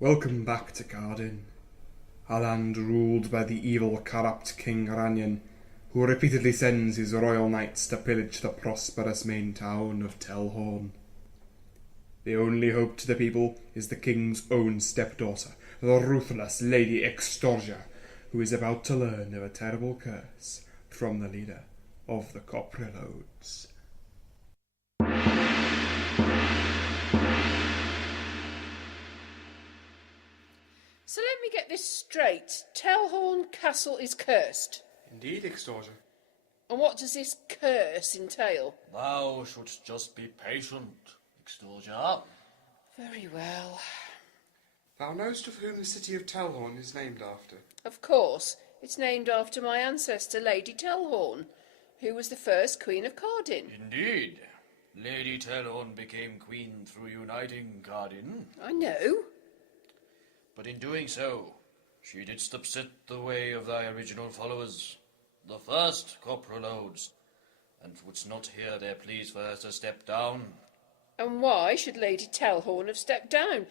Welcome back to Cardin, a land ruled by the evil, corrupt King Ranyan, who repeatedly sends his royal knights to pillage the prosperous main town of Telhorn. The only hope to the people is the king's own stepdaughter, the ruthless Lady Extorgia, who is about to learn of a terrible curse from the leader of the Coprilodes. So let me get this straight. Telhorn Castle is cursed. Indeed, Extorgia. And what does this curse entail? Thou shouldst just be patient, Extorgia. Very well. Thou knowest of whom the city of Telhorn is named after? Of course, it's named after my ancestor, Lady Telhorn, who was the first Queen of Cardin. Indeed. Lady Telhorn became queen through uniting Cardin. I know. But in doing so, she didst upset the way of thy original followers, the first Coprilodes, and wouldst not hear their pleas for her to step down. And why should Lady Telhorn have stepped down?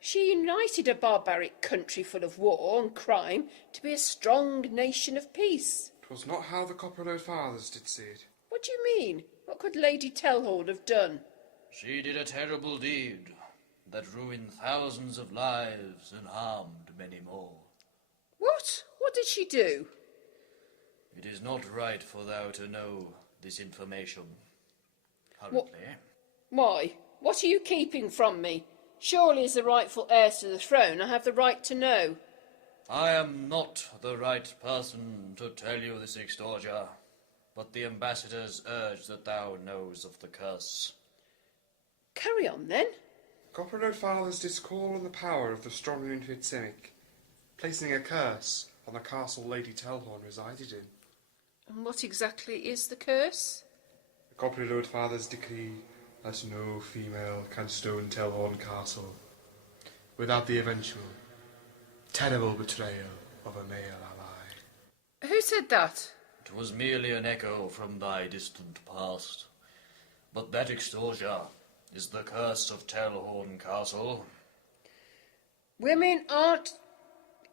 She united a barbaric country full of war and crime to be a strong nation of peace. 'Twas not how the Coprilode fathers did see it. What do you mean? What could Lady Telhorn have done? She did a terrible deed that ruined thousands of lives and harmed many more. What? What did she do? It is not right for thou to know this information currently. Why? What are you keeping from me? Surely as the rightful heir to the throne I have the right to know. I am not the right person to tell you this, Extorgia, but the ambassadors urge that thou knows of the curse. Carry on then. Coprilode fathers did call on the power of the strong infid Simic, placing a curse on the castle Lady Telhorn resided in. And what exactly is the curse? The Coprilode fathers decree that no female can stone Telhorn Castle without the eventual, terrible betrayal of a male ally. Who said that? It was merely an echo from thy distant past. But that, Extorgia, is the curse of Telhorn Castle. Women aren't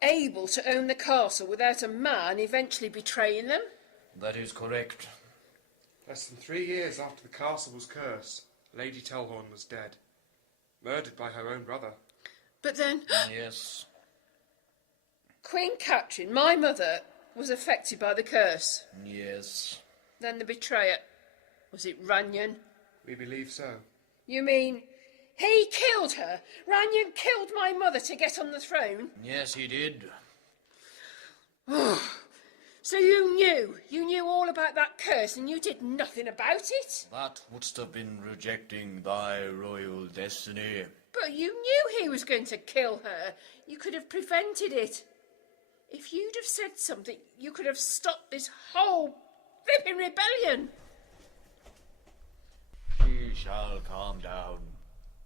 able to own the castle without a man eventually betraying them? That is correct. Less than 3 years after the castle was cursed, Lady Telhorn was dead, murdered by her own brother. But then Yes. Queen Catherine, my mother, was affected by the curse. Yes. Then the betrayer, was it Ranyan? We believe so. You mean he killed her? Ranyan killed my mother to get on the throne? Yes, he did. So you knew all about that curse and you did nothing about it? That wouldst have been rejecting thy royal destiny. But you knew he was going to kill her. You could have prevented it. If you'd have said something, you could have stopped this whole flipping rebellion. She shall calm down.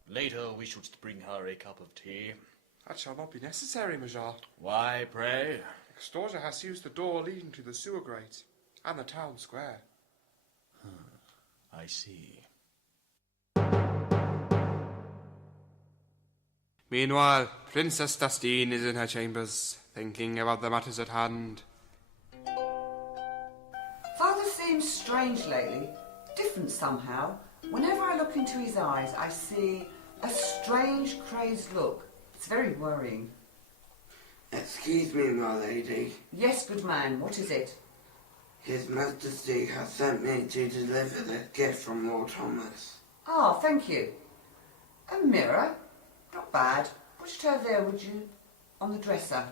Later we should bring her a cup of tea. That shall not be necessary, Major. Why, pray? Extorgia has used the door leading to the sewer grate and the town square. I see. Meanwhile, Princess Dustine is in her chambers, thinking about the matters at hand. Father seems strange lately, different somehow. Whenever I look into his eyes, I see a strange, crazed look. It's very worrying. Excuse me, my lady. Yes, good man, what is it? His Majesty has sent me to deliver this gift from Lord Thomas. Ah, thank you. A mirror? Not bad. Put it over there, would you? On the dresser.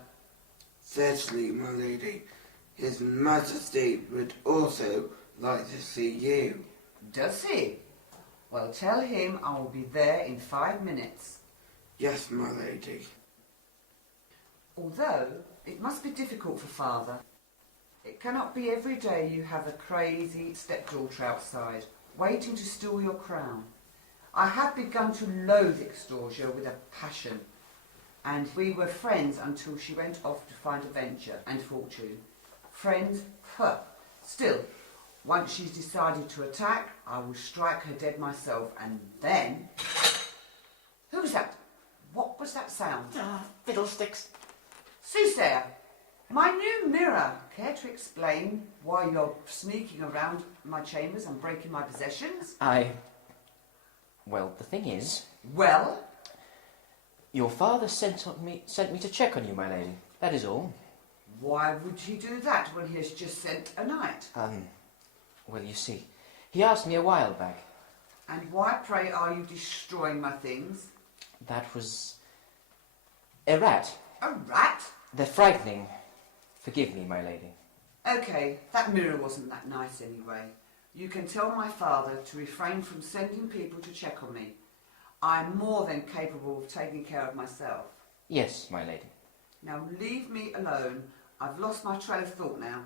Certainly, my lady. His Majesty would also like to see you. Does he? Well, tell him I will be there in 5 minutes. Yes, my lady. Although, it must be difficult for Father. It cannot be every day you have a crazy stepdaughter outside, waiting to steal your crown. I have begun to loathe Extorgia with a passion, and we were friends until she went off to find adventure and fortune. Friends, huh. Still, once she's decided to attack, I will strike her dead myself, and then... Who's that? What was that sound? Fiddlesticks. Soothsayer, my new mirror. Care to explain why you're sneaking around my chambers and breaking my possessions? Well, the thing is... Well? Your father sent me to check on you, my lady. That is all. Why would he do that when he has just sent a knight? Well, you see, he asked me a while back. And why, pray, are you destroying my things? That was... a rat. A rat? They're frightening. Forgive me, my lady. Okay, that mirror wasn't that nice anyway. You can tell my father to refrain from sending people to check on me. I'm more than capable of taking care of myself. Yes, my lady. Now leave me alone. I've lost my train of thought now.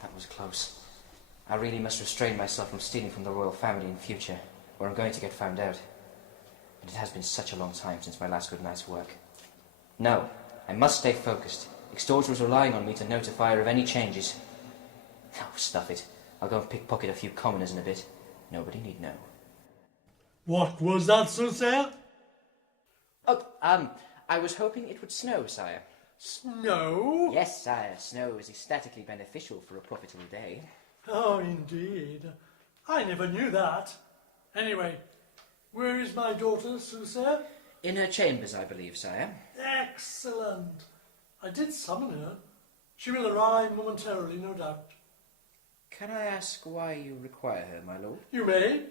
That was close. I really must restrain myself from stealing from the royal family in future, or I'm going to get found out. But it has been such a long time since my last good night's work. No, I must stay focused. Extorgia was relying on me to notify her of any changes. Oh, stuff it. I'll go and pickpocket a few commoners in a bit. Nobody need know. What was that, Soothsayer? Oh, I was hoping it would snow, sire. Snow? Yes, sire, snow is ecstatically beneficial for a profitable day. Oh, indeed. I never knew that. Anyway, where is my daughter, Soothsayer? In her chambers, I believe, sire. Excellent. I did summon her. She will arrive momentarily, no doubt. Can I ask why you require her, my lord? You may.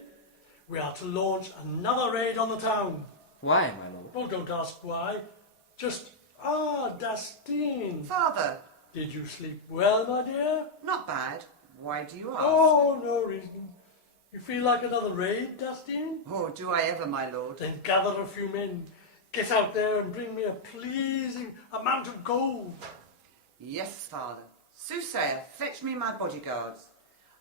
We are to launch another raid on the town. Why, my lord? Oh, don't ask why. Just, Dastine. Father. Did you sleep well, my dear? Not bad. Why do you ask? Oh, no reason. You feel like another raid, Dastine? Oh, do I ever, my lord? Then gather a few men. Get out there and bring me a pleasing amount of gold. Yes, father. Soothsayer, fetch me my bodyguards.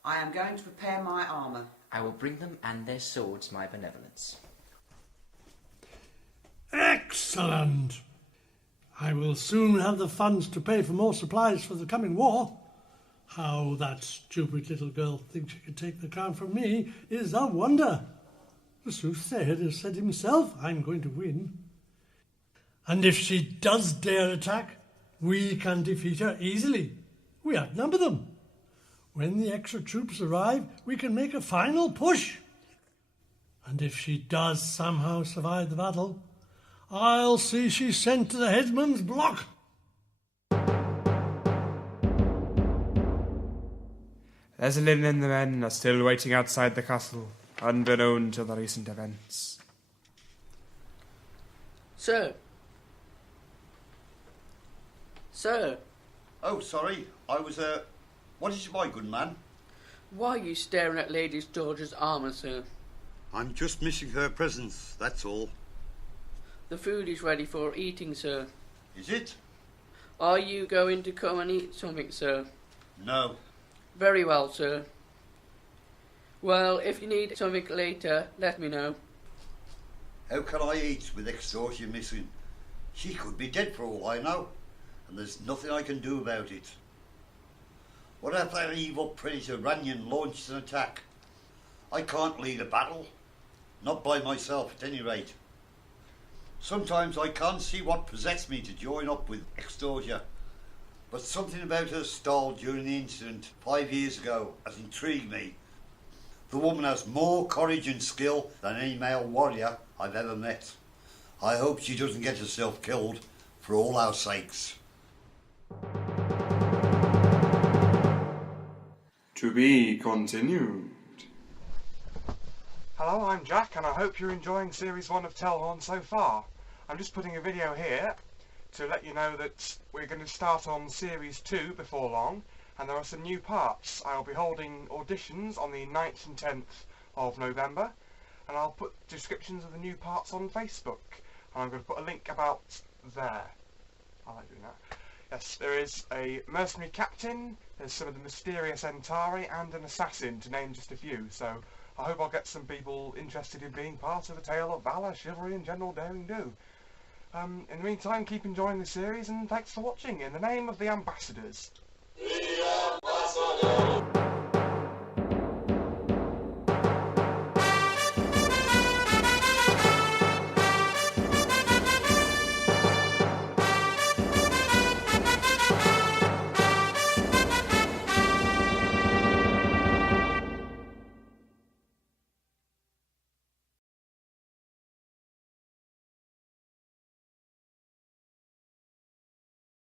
I am going to prepare my armour. I will bring them and their swords my benevolence. Excellent. I will soon have the funds to pay for more supplies for the coming war. How that stupid little girl thinks she can take the crown from me is a wonder. The soothsayer has said himself I'm going to win. And if she does dare attack, we can defeat her easily. We outnumber them. When the extra troops arrive, we can make a final push. And if she does somehow survive the battle, I'll see she's sent to the headsman's block. Leslin and the men are still waiting outside the castle, unbeknown to the recent events. Sir. Sir. Oh, sorry. I was, What is my good man? Why are you staring at Lady Extorgia's armour, sir? I'm just missing her presence, that's all. The food is ready for eating, sir. Is it? Are you going to come and eat something, sir? No. Very well, sir. Well, if you need something later, let me know. How can I eat with Extorgia missing? She could be dead for all I know, and there's nothing I can do about it. What if that evil predator Ranyan launched an attack? I can't lead a battle. Not by myself, at any rate. Sometimes I can't see what possessed me to join up with Extorgia, but something about her stall during the incident 5 years ago has intrigued me. The woman has more courage and skill than any male warrior I've ever met. I hope she doesn't get herself killed for all our sakes. To be continued. Hello, I'm Jack, and I hope you're enjoying Series 1 of Telhorn so far. I'm just putting a video here to let you know that we're going to start on Series 2 before long, and there are some new parts. I'll be holding auditions on the 9th and 10th of November, and I'll put descriptions of the new parts on Facebook, and I'm going to put a link about there. I like doing that. Yes, there is a mercenary captain, there's some of the mysterious Entari, and an assassin, to name just a few, so I hope I'll get some people interested in being part of a tale of valour, chivalry and general daring-do. In the meantime, keep enjoying the series, and thanks for watching. In the name of the ambassadors. The ambassadors!